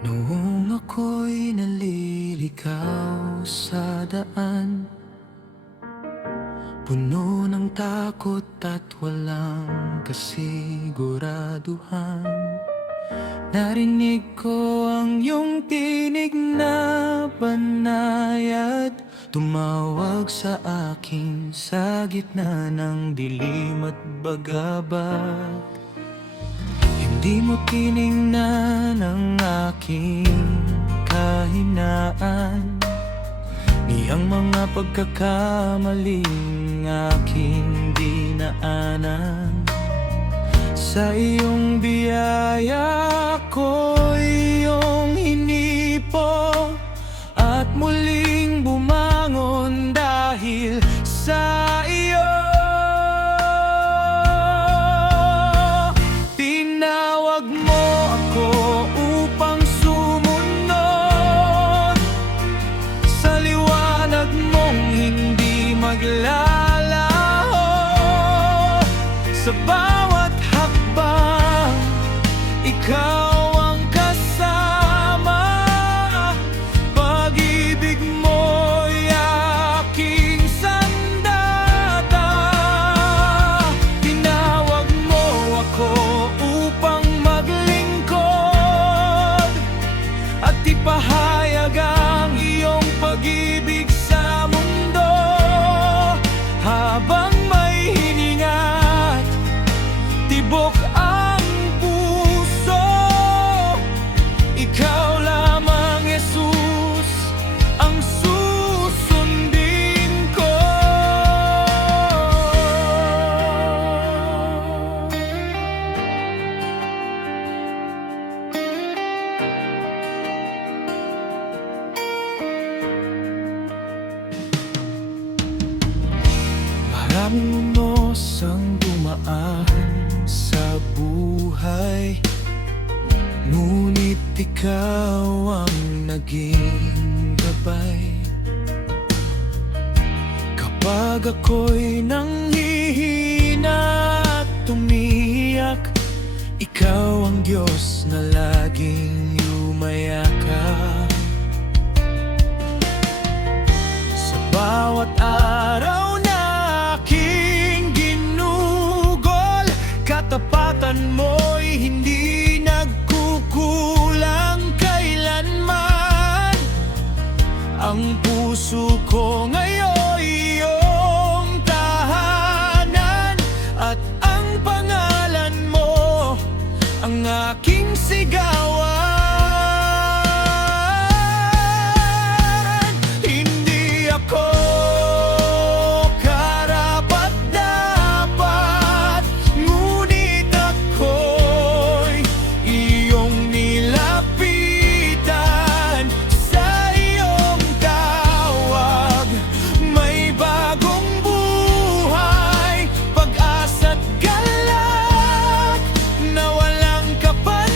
Noong ako'y naliligaw sa daan, puno ng takot at walang kasiguraduhan, narinig ko ang iyong tinig na banayad, tumawag sa akin sa gitna ng dilim at bagabag. Hindi mo tiningnan ang aking kahinaan, ni ang mga pagkakamaling aking dinaanan. Sa iyong biyaya ko'y iyong hinipo, at muling bumangon dahil sa iyo. Tinawag mo ako upang sumunod sa liwanag mong hindi maglalaho. Sa bawat hakbang, ikaw ang kasama. Pag-ibig mo'y aking sandata. Tinawag mo ako upang maglingkod at ipahayag ang iyong pag-ibig sa mundo. Habang may hiningat, tibok ang puso, ikaw lamang, Jesus, ang susundin ko. Maraming unos ang dumaan sa buhay, ngunit ikaw ang naging gabay. Kapag ako'y nanghihina at umiiyak, ikaw ang Diyos na laging yumayakap. Sa bawat araw na aking ginugol, katapatan mo'y hindi nagkukulang kailanman. Ang puso ko ngayon iyong tahanan, at ang pangalan mo ang aking sigawan. Hindi ako karapat-dapat, ngunit ako'y iyong nilapitan. Sa iyong tawag, may bagong buhay, pag-asa't galak na walang kapantay.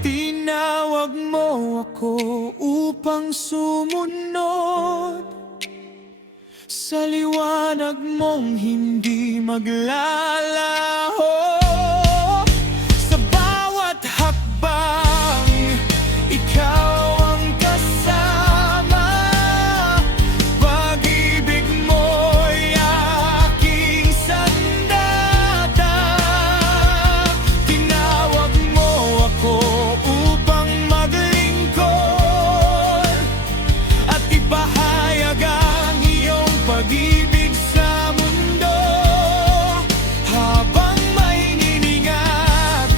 Tinawag mo ako upang sumunod sa liwanag mong hindi maglalaho. Sa bawat hakbang, ikaw ang kasama. Pag-ibig mo'y aking sandata. Tinawag mo ako upang maglingkod at ipahayag ang iyong pag-ibig sa mundo. Habang may niningat,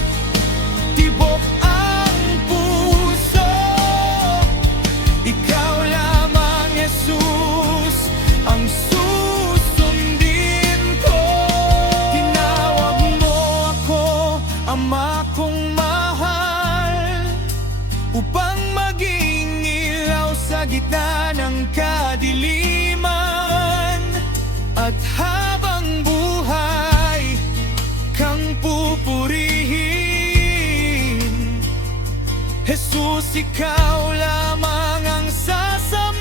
tibok ang puso, ikaw lamang, Jesus, ang susundin ko. Tinawag mo ako, Ama kong mahal, upang maging ilaw sa gitna ng kadiliman. At habang buhay kang pupurihin, Jesus, ikaw lamang ang sasambahin.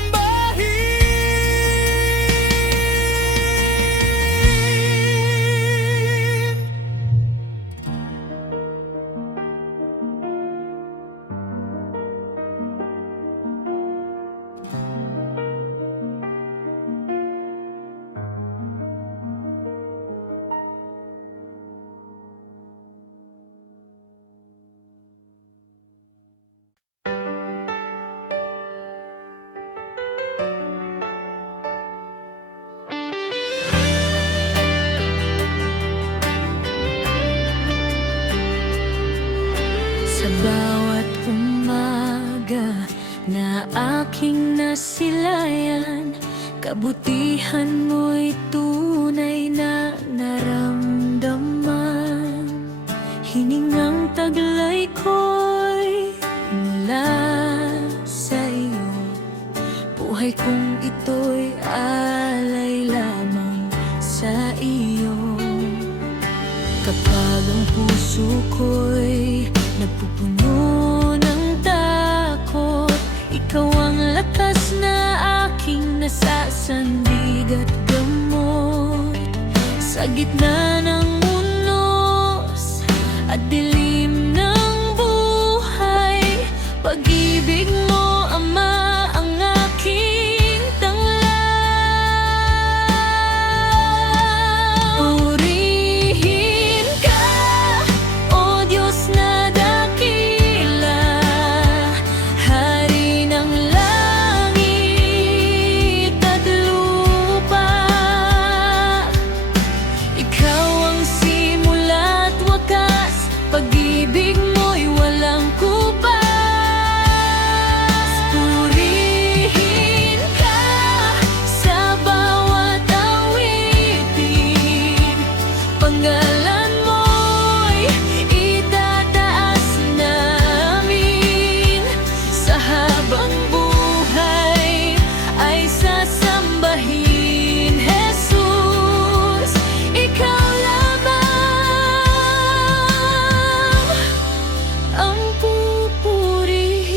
aking nasilayan. Kabutihan mo'y tunay na naramdaman. Hiningang taglay ko'y mula sa iyo. Buhay kong ito'y alay lamang sa iyo. Kapag ang puso ko'y napupuno ng takot, ikaw ang lakas na aking nasasandig at gamot. Sa gitna ng unos at dilim ng buhay, pag-ibig mo, Ama, ang aking tanglaw. Purihin ka, O Diyos na dakila, Hari ng langit at lupa. Ikaw ang simula at wakas, pag-ibig mo'y walang kubas. Purihin ka sa bawat awitin, pangalan mo'y itataas namin. Sa habang buhay ay sasambahin, Jesus, ikaw lamang ang pupurihin.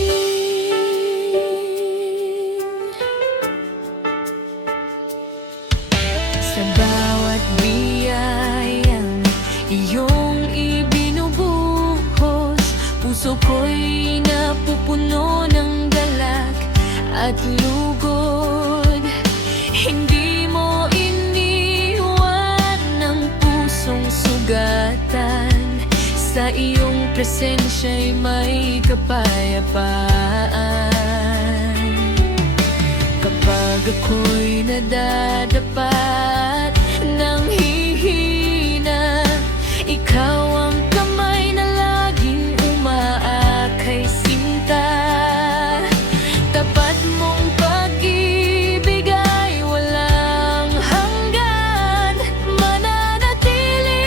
Sa bawat biyayang iyong ibinubuhos, puso ko'y napupuno ng galak at lugod. Hindi mo iniwan ang pusong sugatan, sa iyong presensya'y may kapayapaan. Kapag ako'y nadadapat ng hihina, ikaw ang kamay na laging umaakay sinta. Tapat mong pag-ibig ay walang hanggan, mananatili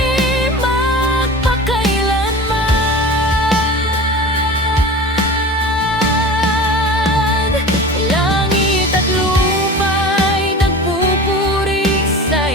magpakailanman. Langit at lupa'y nagpupuri sa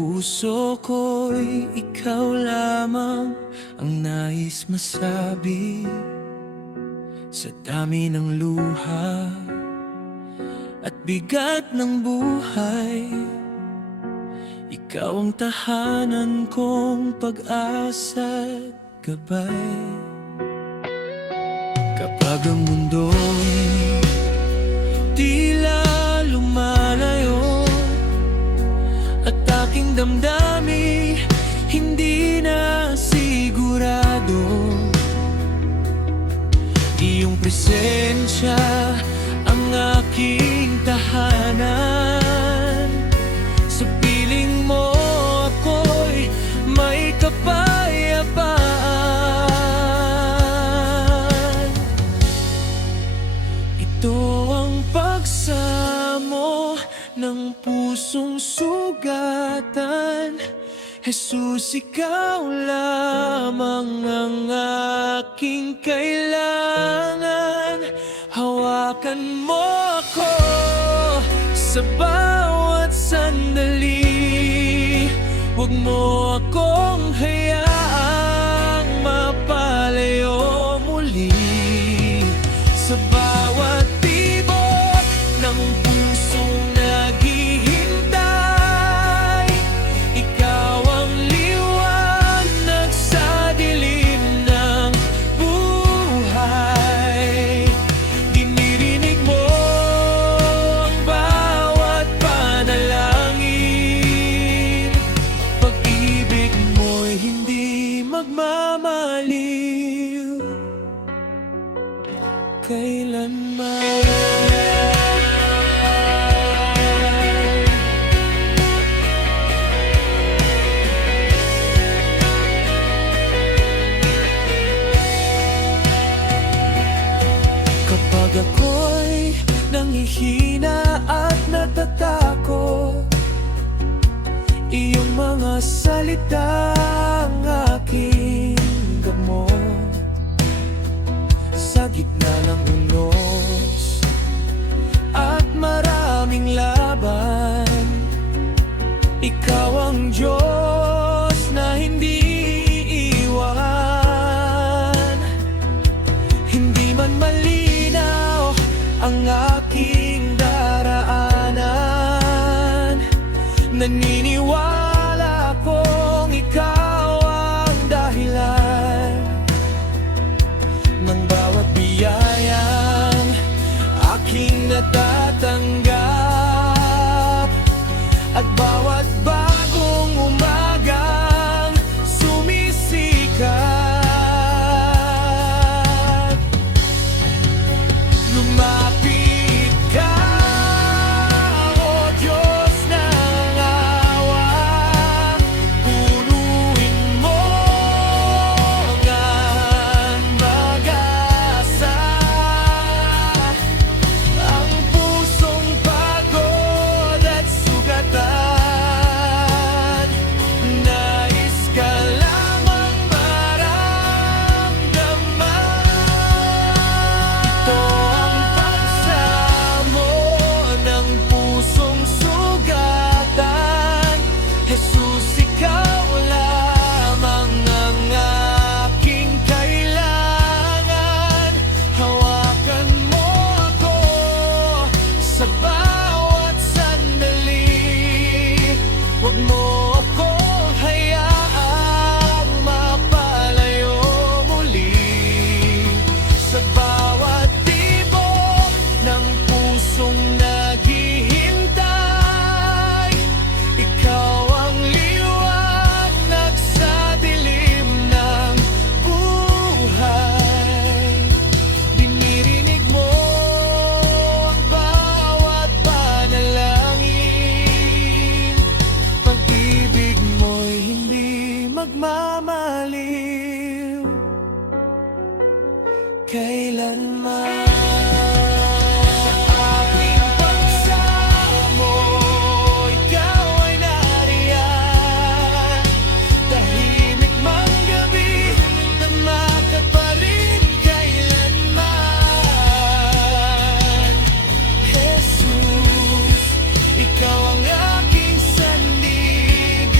puso ko'y ikaw lamang ang nais masabi. Sa dami ng luha at bigat ng buhay, ikaw ang tahanan kong pag-asa't gabay. Kapag ang mundo'y tila lumalayo at aking damdami hindi na sigurado, iyong presensya ang aking tahanan. Sa piling mo ako'y may kapayapaan. Ito ang pagsamo ng pusong sugatan. Jesus, ikaw lamang ang aking kailangan. Hawakan mo ako sa bawat sandali. Huwag mo akong hayaang mapalayo muli. Sa bawat tibok ng pusong naghihintay, ikaw ang liwanag sa dilim ng buhay. Dinirinig mo ang bawat panalangin. Pag-ibig mo'y hindi magmamaliw kailanman. Kapag ako'y nanghihina at natatakot, iyong mga salita ang aking gamot. Sa gitna ng unos at maraming laban, ikaw ang Diyos na hindi iiwan. Hindi man malinaw ang aking daraanan, naniniwala kong ikaw ang dahilan ng bawat biyayang aking natatanggap at bawat bagong umagang sumisikat. Lumapit ka, O Diyos ng awa, punuin mo ang mag-asa. Ang pusong pagod at sugatan, nais ka lamang maramdaman. Ito ang pagsamo ng pusong sugatan. Jesus, ikaw lamang ang aking kailangan. Hawakan mo ako sa bawat sandali. Huwag mo ako hayaang mapalayo muli. Sa bawat tibok ng pusong naghihintay, ikaw ang liwanag sa dilim ng buhay. Dinirinig mo ang bawat panalangin. Pag-ibig mo'y hindi magmamaliw kailanman. Sa aking pagsamo, ikaw ay nariyan. Tahimik mang gabi, tamakat pa rin kailanman. Jesus, ikaw ang aking sandigan.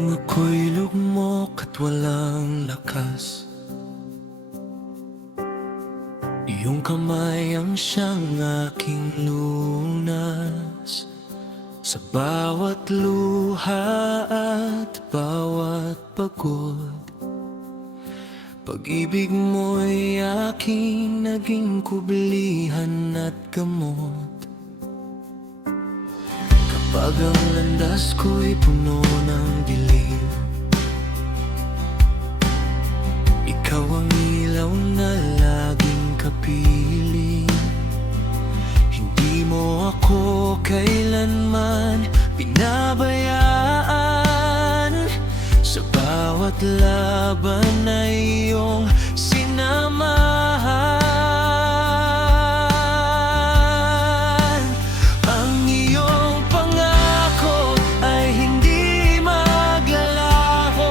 Nung ako'y lugmok at walang lakas, iyong kamay ang siyang aking lunas. Sa bawat luha at bawat pagod, pag-ibig mo'y aking naging kublihan at gamot. Kapag ang landas ko'y puno ng dilim, ikaw ang ilaw na laging kapiling. Hindi mo ako kailanman pinabayaan. Sa bawat laban ay iyong sinamahan. Ang iyong pangako ay hindi maglalaho,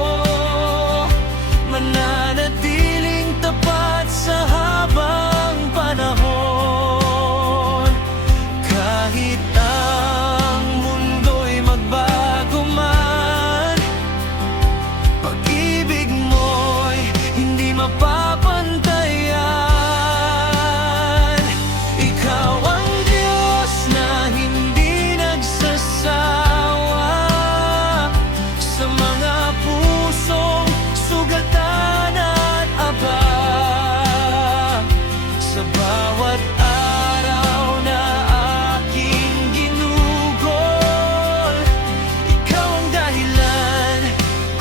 mananatiling tapat sa habang panahon. Kahit ang mundo'y magbago man, pag-ibig mo'y hindi mapapantayan. Ikaw ang Diyos na hindi nagsasawa, sa mga pusong sugatan at abang. Sa bawat araw na aking ginugol, ikaw ang dahilan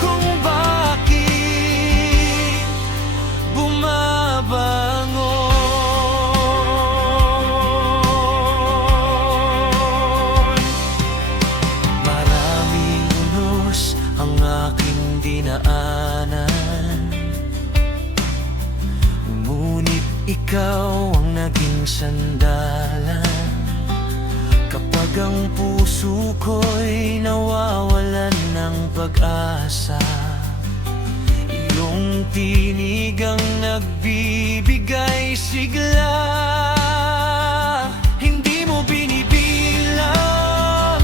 kung bakit bumabangon. Maraming unos ang aking dinaanan, ngunit ikaw ang naging sandalan. Kapag ang puso ko'y nawawalan ng pag-asa, iyong tinig ang nagbibigay sigla. Hindi mo binibilang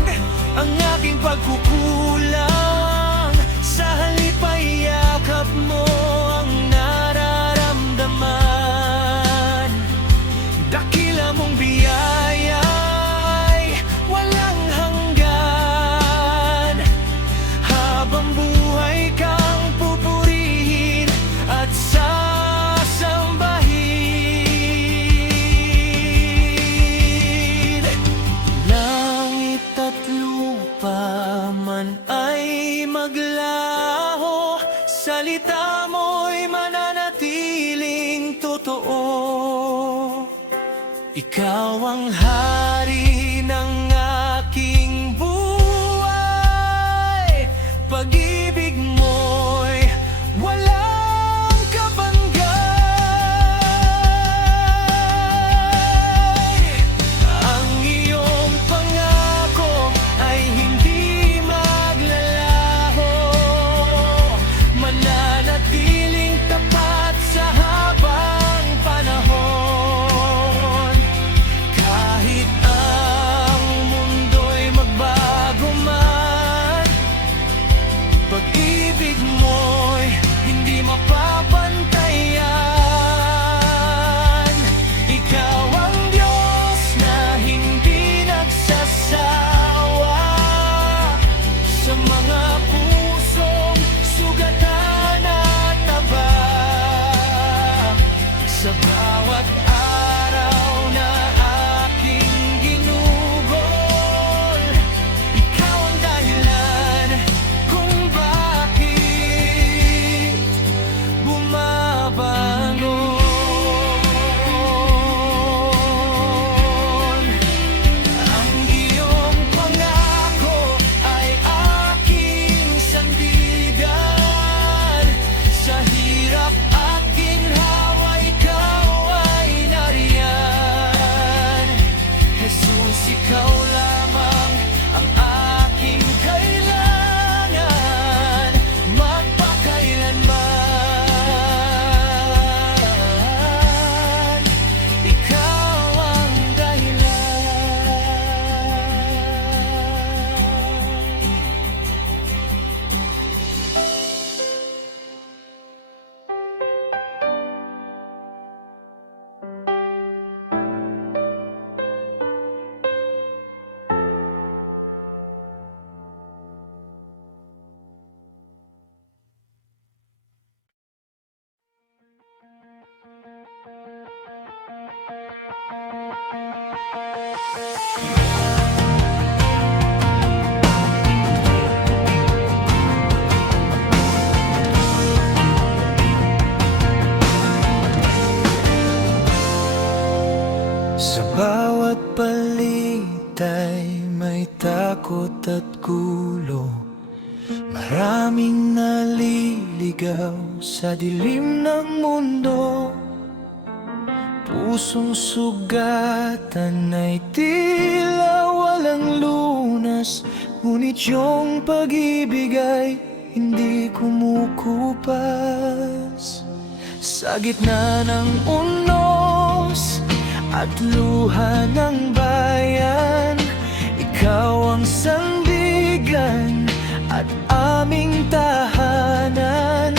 ang aking pagkukulang, sa halip ay yakap mo ang nararamdaman. Dakila mong biyaya ay walang hanggan, habang buhay kang pupurihin at sasambahin. Langit at lupa man ay maglaho, salita mo'y mananatiling totoo. Ikaw ang hari ng aking buhay, pag-ibig mo'y walang kabanggay. Ang iyong pangako ay hindi maglalaho, mananatiling tapat sa habang panahon. Kahit at gulo. Maraming naliligaw sa dilim ng mundo. Pusong sugatan ay tila walang lunas, ngunit yung pag-ibig ay hindi kumukupas. Sa gitna ng unos at luha ng bayan, ikaw ang sandigan at aming tahanan.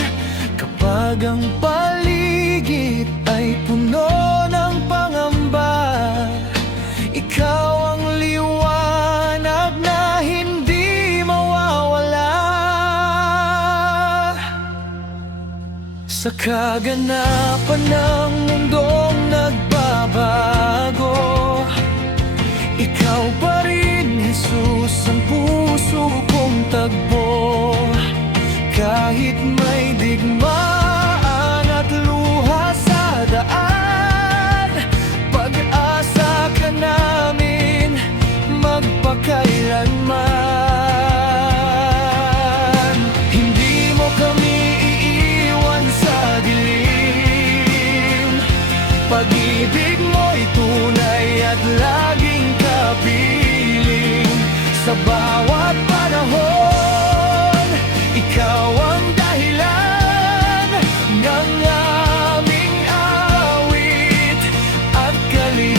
Kapag ang paligid ay puno ng pangamba, ikaw ang liwanag na hindi mawawala. Sa kaganapan ng mundong nagbabago, ikaw pa rin, Jesus, ang puso kong tagpo. Kahit may digmaan at luha sa daan, pag-asa ka namin magpakailanman. Hindi mo kami iiwan sa dilim, pag-ibig mo'y tunay at laging kapiling. Sa bawat panahon, ikaw ang dahilan ng aming awit at kaligtasan.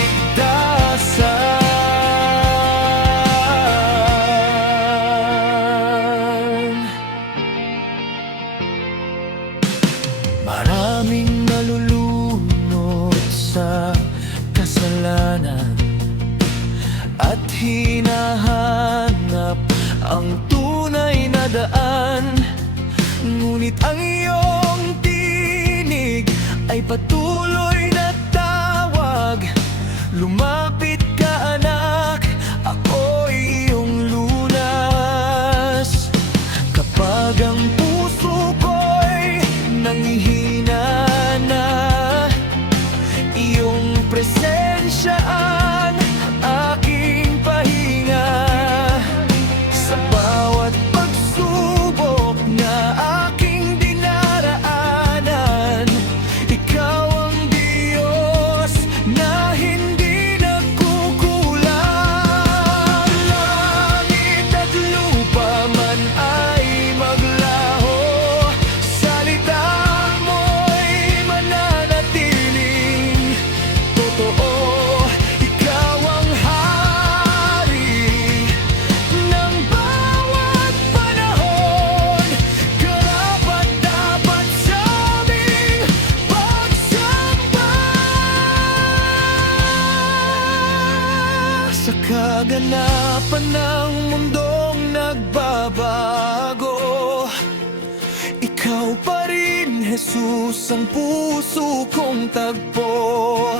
Maraming nalulunod sa kasalanan at hinahanap ang tunay na daan. Ngunit ang iyong tinig ay patuloy na tawag. Lumapit ka, anak, ako'y iyong lunas. Kapag ang puso ko'y nanghihina na, iyong presensya ang aking pahinga. Sa bawat pagsubok na aking dinaraanan, ikaw ang Diyos na hindi nagkukulang. Langit at lupa man ay maglaho, salita mo'y mananatiling totoo. Ikaw ang hari ng bawat panahon, karapat-dapat sa aming pagsamba. Sa kaganapan ng mundong nagbabago, ikaw pa rin, Jesus, ang puso kong tagpo.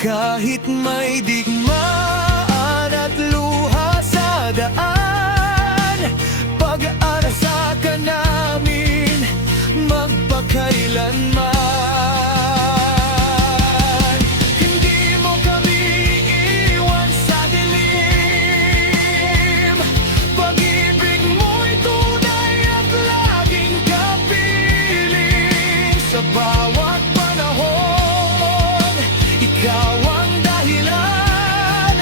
Kahit may digmaan at luha sa daan, pag-aarasa ka namin magpakailanman. Hindi mo kami iiwan sa dilim, pag-ibig mo'y tunay at laging kapiling. Sa bawat panahon, ikaw ang dahilan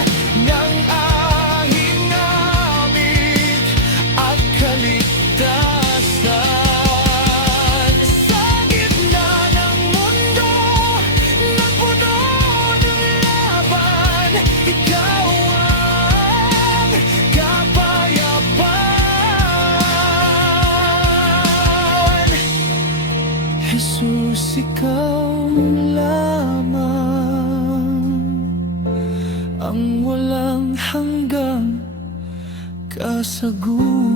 ng ahing awit at kaligtasan. Sa gitna ng mundo na puno ng laban, ikaw ang kapayapaan. Jesus, ikaw lamang ang walang hanggang kasagutan.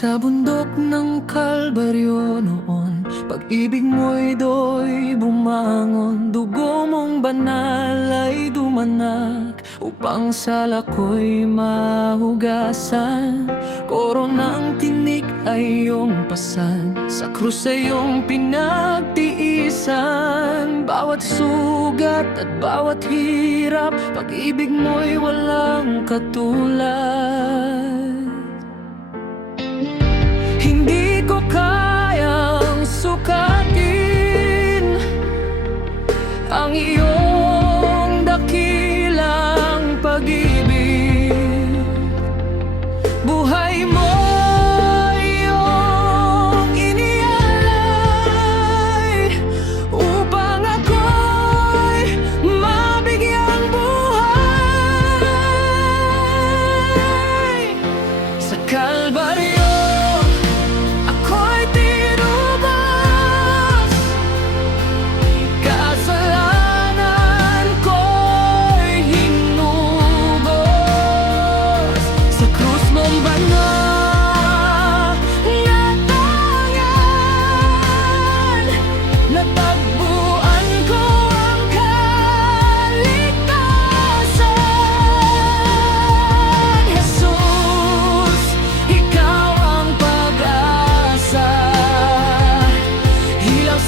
Sa bundok ng Kalbaryo noon, pag-ibig mo'y do'y bumangon. Dugo mong banal ay dumanak upang sala ko'y mahugasan. Koronang tinik ay iyong pasan, sa krus ay iyong pinagtiisan. Bawat sugat at bawat hirap, pag-ibig mo'y walang katulad. Hindi ko kayang sukatin ang iyong dakilang pag-ibig. Buhay mo iyong inialay upang ako'y mabigyang buhay. Sa Kalbaryo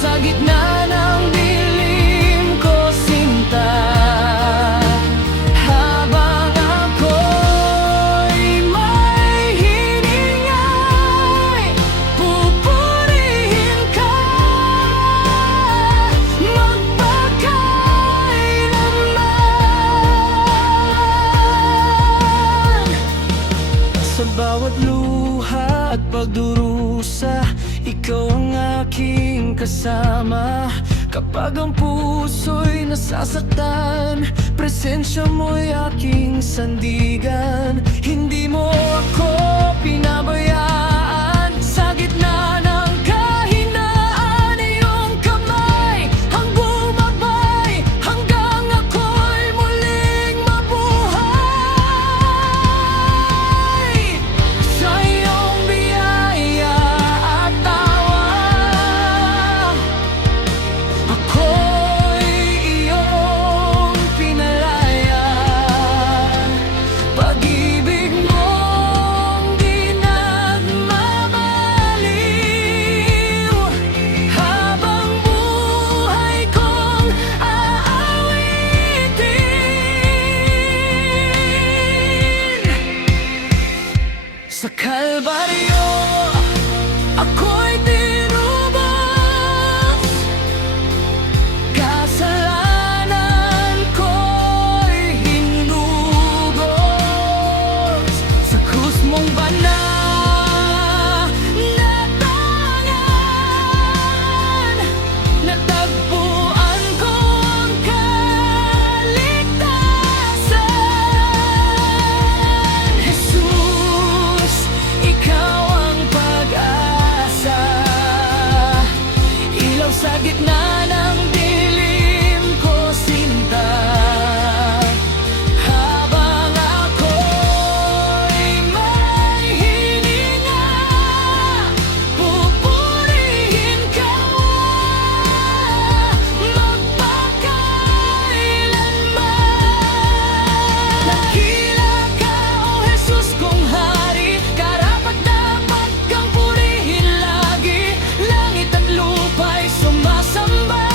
sa gitna ng dilim ko, sinta. Habang ako'y may hiningay, pupurihin ka magpakailanman. Sa bawat luha at pagdurusa, ikaw ang aking kasama. Kapag ang puso'y nasasaktan, presensya mo'y aking sandigan. Hindi mo ako pinabayaan. Sa gitna ng kahinaan, iyong kamay ang bumabay hanggang ako'y muling mabuhay. Sa iyong biyaya at tawa, ako'y iyong pinalaya. Pag-ibig mong di nagmamaliw, habang buhay kong aawitin. Sa Kalbaryo ako'y tinubos, kasalanan ko'y hinugos. Sa krus mong banal na tangan, natagpuan ko ang kaligtasan. Jesus, ikaw ang pag-asa, ilaw sa gitna ng dilim ko, sinta. Habang ako'y may hininga, pupurihin ka magpakailanman. Dakila ka, O Jesus kong hari, karapat-dapat kang purihin lagi. Langit at lupa'y sumasamba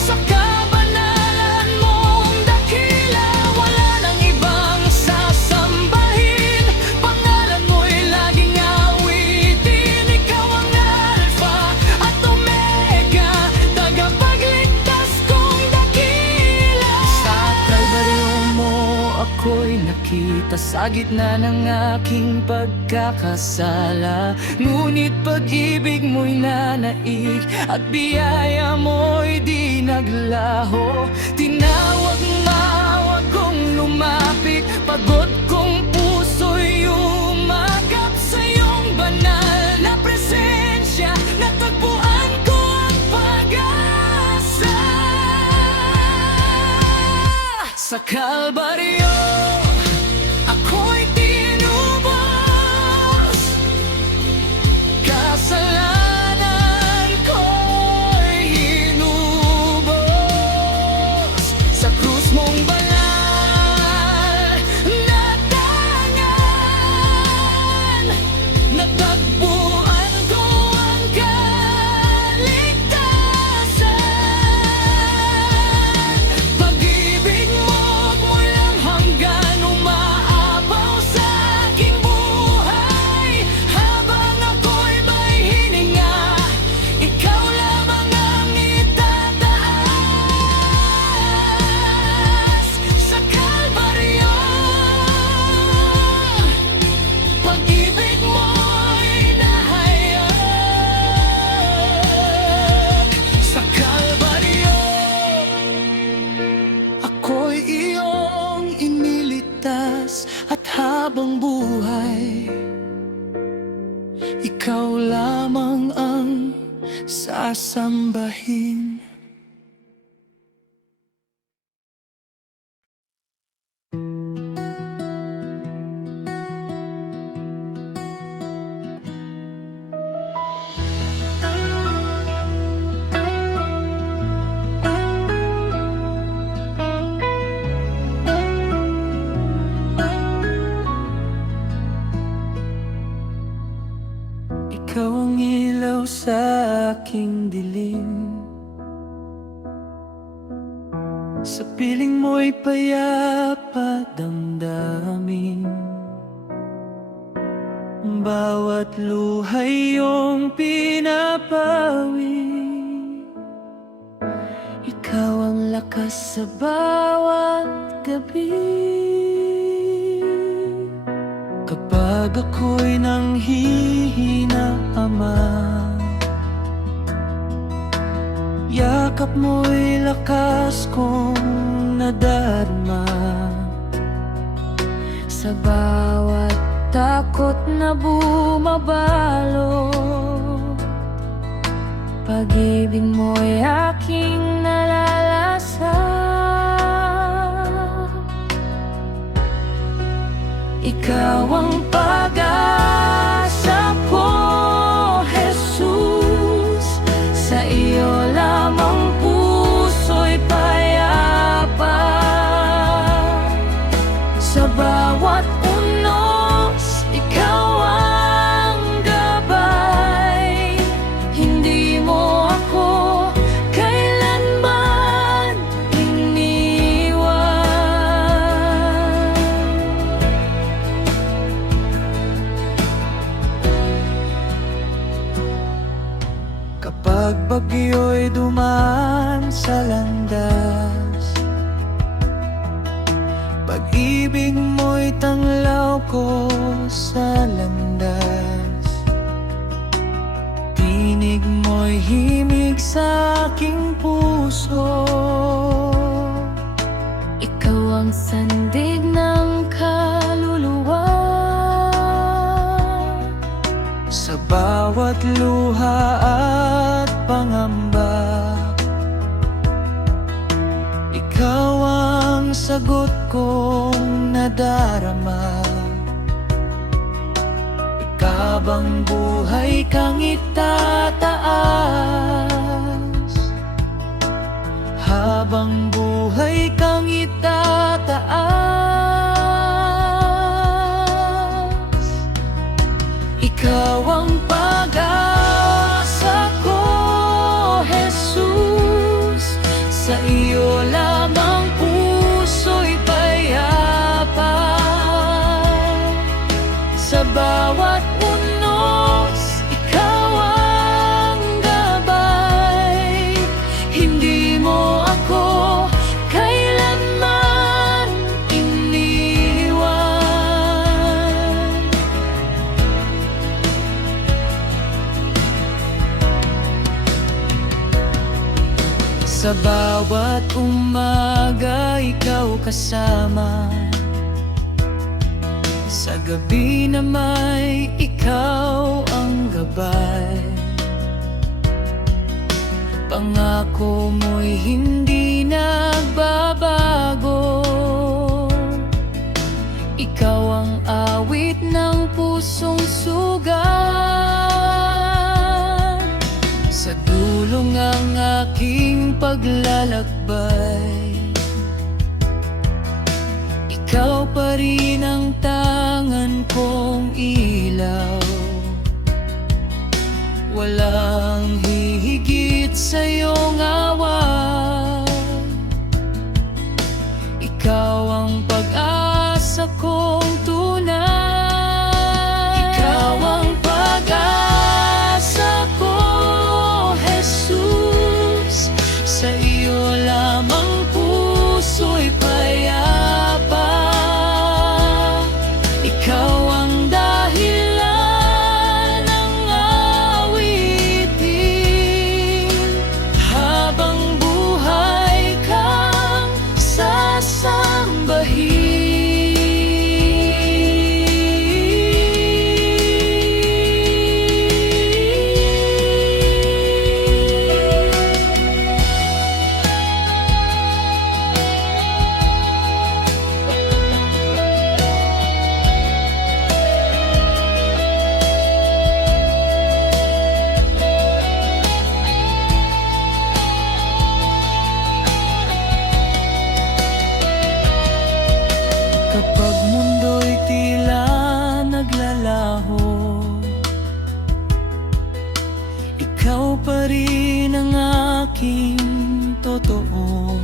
sa kabanalan mong dakila. Wala nang ibang sasambahin, pangalan mo'y laging awitin. Ikaw ang Alpha at Omega, tagapagligtas kong dakila. Sa Kalbaryo mo ako'y nakita, sa gitna ng aking pagkakasala. Ngunit pag-ibig mo'y nanaig at biyaya mo'y di naglaho. Tinawag mawag kong lumapit, pagod kong puso'y umagap sa iyong banal na presensya. Natagpuan ko ang pag-asa. Sa Kalbaryo ako'y tinubos, sasambahin. Ikaw ang ilaw sa aking dilim, sa piling mo'y payapa damdamin. Bawat luhay iyong pinapawi, ikaw ang lakas sa bawat gabi. Kapag ako'y nanghihina, Ama, yakap mo'y lakas kong nadarama. Sa bawat takot na bumabalo, pag-ibig mo'y aking nalalasa. Ikaw ang pag-asa ko, Jesus. Sa iyo lamang puso'y payapa. Sa bawat unos, ikaw ang gabay. Hindi mo ako kailanman iniwan. Kapag bagyo'y dumaan sa landas, pag-ibig mo'y tanglaw ko sa landas. Tinig mo'y himig sa aking puso, Ikaw ang sandig ng kaluluwa. sa bawat luha at pangamba. Ikaw ang sagot kong nadarama. Ikabang buhay kang itataas, habang buhay kang itataas. Ikaw ang pag-asa ko, Jesus. Sa iyo lamang puso'y payapa. Sa bawat unos, ikaw ang gabay. Hindi mo ako kailanman iniwan. Sa bawat umaga, ikaw kasama. Sa gabi na may ikaw ang gabay. Pangako mo'y hindi nagbabago. Ikaw ang awit ng pusong sugat. Sa dulong ang aking paglalakbay, ikaw pa rin ang tangan kong ilaw. Walang hihigit sa iyong awa. Ikaw ang pag-asa kong tunay. Ikaw ang pag-asa ko, Jesus. Sa iyo lamang puso'y payapa. Ikaw ang dahilan ng awitin, habang buhay kang sasambahin. ikaw pa rin ang aking totoo.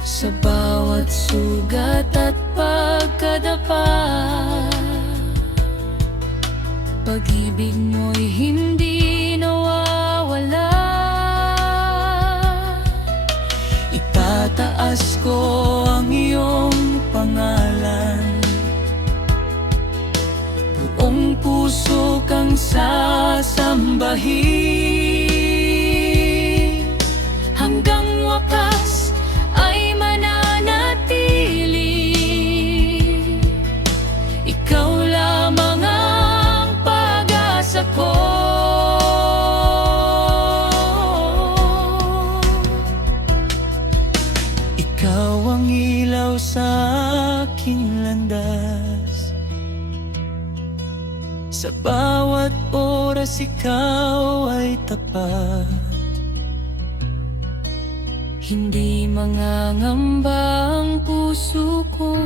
Sa bawat sugat at pagkadapa, pag-ibig mo'y hindi nawawala. Itataas ko ang iyong pangalan, buong puso kang sasambahin. Hanggang wakas ay mananatili, ikaw lamang ang pag-asa ko. Ikaw ang ilaw sa aking landas, sa bawat oras ikaw ay tapat. Hindi mangangamba ang puso ko,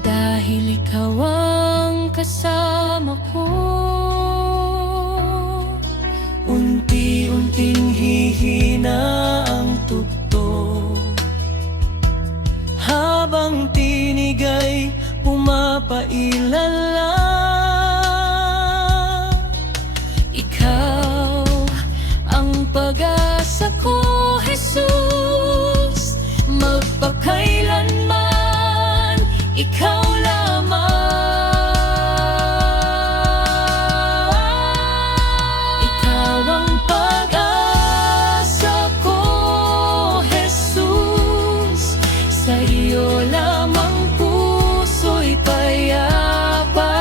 dahil ikaw ang kasama ko. Unti-unting hihina ang tugtog, habang tinig ay pumapailala. Ikaw ang pag-asa ko, Jesus, magpakailanman ikaw lamang. Ikaw ang pag-asa ko, Jesus, sa iyo lamang puso'y payapa.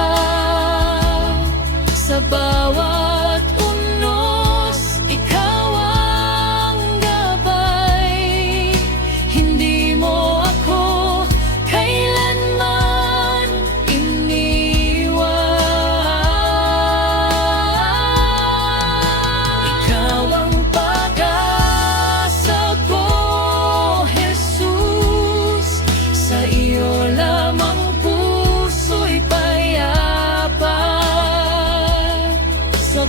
Sa bawat unos, ikaw ang gabay. Hindi mo ako kailanman iniwan. Ikaw ang pag-asa ko, Jesus, sa iyo lamang puso'y payapa. Sa